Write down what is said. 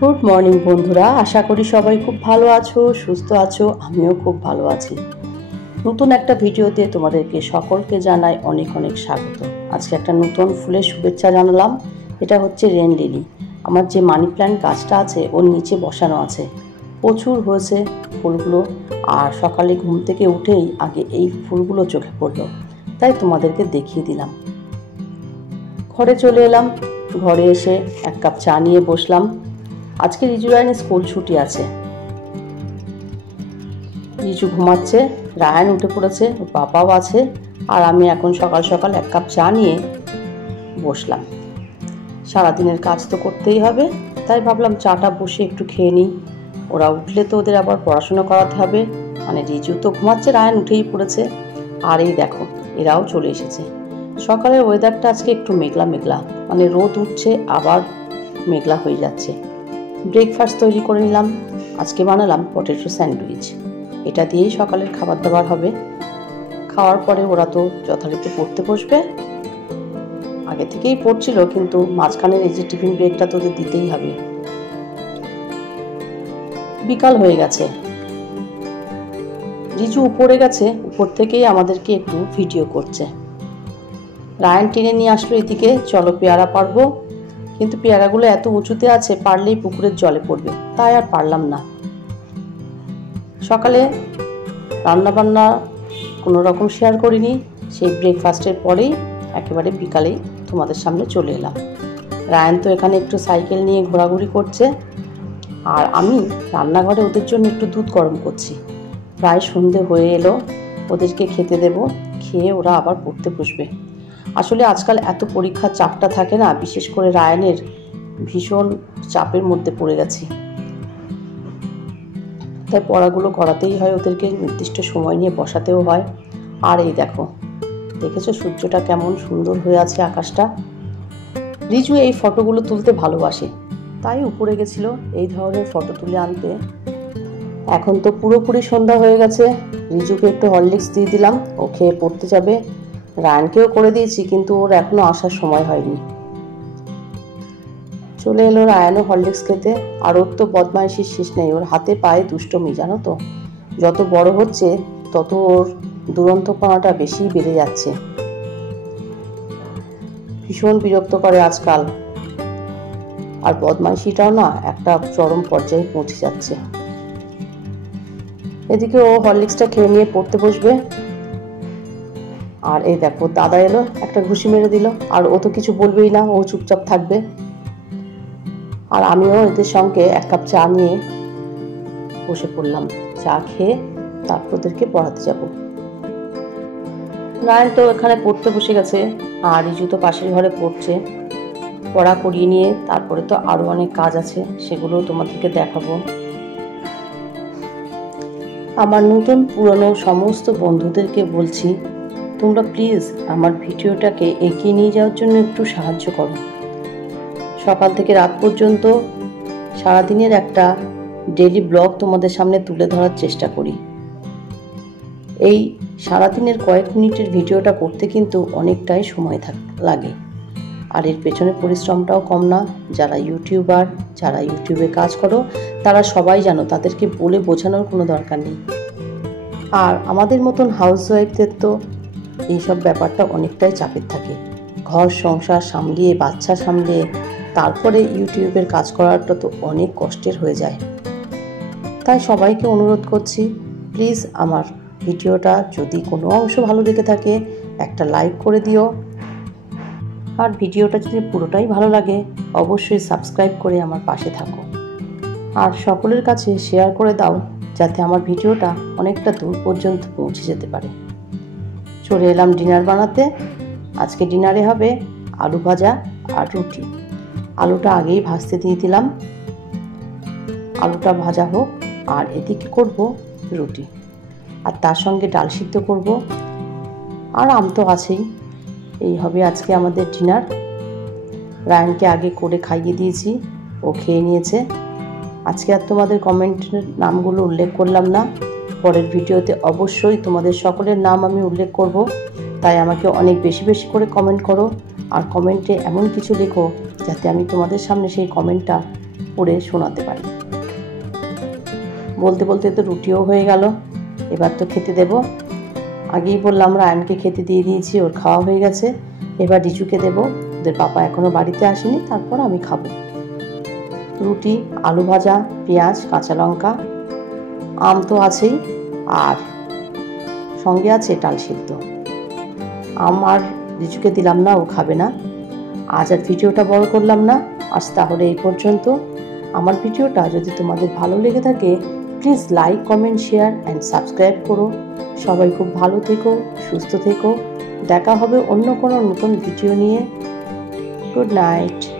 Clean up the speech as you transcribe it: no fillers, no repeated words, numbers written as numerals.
Good morning বন্ধুরা, আশা করি সবাই খুব ভালো আছো, সুস্থ আছো। আমিও খুব ভালো আছি। নতুন একটা ভিডিওতে তোমাদেরকে সকলকে জানাই অনেক অনেক স্বাগত। আজকে একটা নতুন ফুলের শুভেচ্ছা জানালাম। এটা হচ্ছে রেন লিলি। আমার যে মানি প্ল্যান্ট গাছটা আছে ওর নিচে বসানো আছে। প্রচুর হয়েছে ফুলগুলো, আর সকালে ঘুম থেকে উঠেই আগে এই ফুলগুলো চোখে পড়লো, তাই তোমাদেরকে দেখিয়ে দিলাম। ঘরে চলে এলাম। ঘরে এসে এক কাপ চা নিয়ে বসলাম। আজকে রিজু রায়নের স্কুল ছুটি আছে। রিজু ঘুমাচ্ছে, রায়ান উঠে পড়েছে, ওর বাবাও আছে, আর আমি এখন সকাল সকাল এক কাপ চা নিয়ে বসলাম। সারাদিনের কাজ তো করতেই হবে, তাই ভাবলাম চাটা বসে একটু খেয়ে নিই। ওরা উঠলে তো ওদের আবার পড়াশোনা করাতে হবে। মানে রিজু তো ঘুমাচ্ছে, রায়ান উঠেই পড়েছে। আর এই দেখো, এরাও চলে এসেছে। সকালের ওয়েদারটা আজকে একটু মেঘলা মেঘলা, মানে রোদ উঠছে আবার মেঘলা হয়ে যাচ্ছে। ব্রেকফাস্ট তৈরি করে নিলাম। আজকে বানালাম পটেটো স্যান্ডউইচ। এটা দিয়েই সকালের খাবার দাবার হবে। খাওয়ার পরে ওরা তো যথারীতি পড়তে বসবে। আগে থেকেই পড়ছিল, কিন্তু মাঝখানের এই যে টিফিন ব্রেকটা তো ওদের দিতেই হবে। বিকাল হয়ে গেছে, রিজু উপরে গেছে, উপর থেকেই আমাদেরকে একটু ভিডিও করছে। রায়ান টেনে নিয়ে আসলো এদিকে, চলো পেয়ারা পারবো। কিন্তু পেয়ারাগুলো এত উঁচুতে আছে, পারলেই পুকুরের জলে পড়বে, তাই আর পারলাম না। সকালে রান্নাবান্না কোনো রকম শেয়ার করিনি। সেই ব্রেকফাস্টের পরেই একেবারে বিকালেই তোমাদের সামনে চলে এলাম। রায়ান তো এখানে একটু সাইকেল নিয়ে ঘোরাঘুরি করছে, আর আমি রান্নাঘরে ওদের জন্য একটু দুধ গরম করছি। প্রায় সন্ধে হয়ে এলো, ওদেরকে খেতে দেব, খেয়ে ওরা আবার পড়তে বসবে। আসলে আজকাল এত পরীক্ষার চাপটা থাকে না, বিশেষ করে রায়ানের ভীষণ চাপের মধ্যে পড়ে গেছি, তাই পড়াগুলো করাতেই হয়, ওদেরকে নির্দিষ্ট সময় নিয়ে বসাতেও হয়। আর এই দেখো, দেখেছো সূর্যটা কেমন সুন্দর হয়ে আছে, আকাশটা। রিজু এই ফটোগুলো তুলতে ভালোবাসে, তাই উপরে গেছিল এই ধরনের ফটো তুলে আনতে। এখন তো পুরোপুরি সন্ধ্যা হয়ে গেছে। রিজুকে একটু হরলিক্স দিয়ে দিলাম, ও খেয়ে পড়তে যাবে। রায়ানকেও করে দিয়েছি, কিন্তু ওর এখনো আসার সময় হয়নি। চলে এলো রায়ানও হরলিক্স খেতে। আর ওর তো বদমাইশির শেষ নেই, ওর হাতে পায়ে দুষ্টমি, জানো তো। যত বড় হচ্ছে তত ওর দুরন্তপনাটা বেশি বেড়ে যাচ্ছে। ভীষণ বিরক্ত করে আজকাল, আর বদমাইশিটাও না একটা চরম পর্যায়ে পৌঁছে যাচ্ছে। এদিকে ও হরলিক্সটা খেয়ে নিয়ে পড়তে বসবে। আর এই দেখো, দাদা এলো, একটা ঘুষি মেরে দিল। আর ও তো কিছু বলবেই না, ও চুপচাপ থাকবে। আর আমিও এদের সঙ্গে এক কাপ চা নিয়ে বসে পড়লাম। চা খেয়ে তারপর ওদেরকে পড়াতে যাব। রায়ান তো এখানে পড়তে বসে গেছে, আর রিজু তো পাশের ঘরে পড়ছে। পড়া করিয়ে নিয়ে তারপরে তো আরো অনেক কাজ আছে, সেগুলো তোমাদেরকে দেখাবো। আমার নতুন পুরনো সমস্ত বন্ধুদেরকে বলছি, তোমরা প্লিজ আমার ভিডিওটাকে এগিয়ে নিয়ে যাওয়ার জন্য একটু সাহায্য করো। সকাল থেকে রাত পর্যন্ত সারাদিনের একটা ডেইলি ব্লগ তোমাদের সামনে তুলে ধরার চেষ্টা করি। এই সারাদিনের কয়েক মিনিটের ভিডিওটা করতে কিন্তু অনেকটাই সময় লাগে, আর এর পেছনে পরিশ্রমটাও কম না। যারা ইউটিউবার, যারা ইউটিউবে কাজ করো, তারা সবাই জানো, তাদেরকে বলে বোঝানোর কোনো দরকার নেই। আর আমাদের মতন হাউসওয়াইফদের তো এইসব ব্যাপারটা অনেকটাই চাপের থাকে। ঘর সংসার সামলিয়ে, বাচ্চা সামলিয়ে তারপরে ইউটিউবের কাজ করাটা তো অনেক কষ্টের হয়ে যায়। তাই সবাইকে অনুরোধ করছি, প্লিজ আমার ভিডিওটা যদি কোনো অংশ ভালো লেগে থাকে একটা লাইক করে দিও। আর ভিডিওটা যদি পুরোটাই ভালো লাগে অবশ্যই সাবস্ক্রাইব করে আমার পাশে থাকো। আর সকলের কাছে শেয়ার করে দাও, যাতে আমার ভিডিওটা অনেকটা দূর পর্যন্ত পৌঁছে যেতে পারে। চলে এলাম ডিনার বানাতে। আজকে ডিনারে হবে আলু ভাজা আর রুটি। আলুটা আগেই ভাজতে দিয়ে দিলাম, আলুটা ভাজা হোক। আর এদিকে করব রুটি, আর তার সঙ্গে ডাল সিদ্ধ করব, আর আম তো আছেই। এই হবে আজকে আমাদের ডিনার। রায়ানকে আগে করে খাইয়ে দিয়েছি, ও খেয়ে নিয়েছে। আজকে আর তোমাদের কমেন্টের নামগুলো উল্লেখ করলাম না, পরের ভিডিওতে অবশ্যই তোমাদের সকলের নাম আমি উল্লেখ করব। তাই আমাকে অনেক বেশি বেশি করে কমেন্ট করো, আর কমেন্টে এমন কিছু লেখো যাতে আমি তোমাদের সামনে সেই কমেন্টটা পড়ে শোনাতে পারি। বলতে বলতে তো রুটিও হয়ে গেল, এবার তো খেতে দেব। আগেই বললাম রায়ানকে খেতে দিয়ে দিয়েছি, ওর খাওয়া হয়ে গেছে। এবার রিজুকে দেব, ওদের পাপা এখনও বাড়িতে আসেনি, তারপর আমি খাবো। রুটি, আলু ভাজা, পেঁয়াজ, কাঁচা লঙ্কা, আম তো আছেই, আর সঙ্গে আছে ডাল সিদ্ধ। আম আর রিজুকে দিলাম না, ও খাবে না। আজ আর ভিডিওটা বড় করলাম না, আজ তাহলে এই পর্যন্ত। আমার ভিডিওটা যদি তোমাদের ভালো লেগে থাকে please like, comment, share and subscribe করো। সবাই খুব ভালো থেকো, সুস্থ থেকো। দেখা হবে অন্য কোনো নতুন ভিডিও নিয়ে। Good night.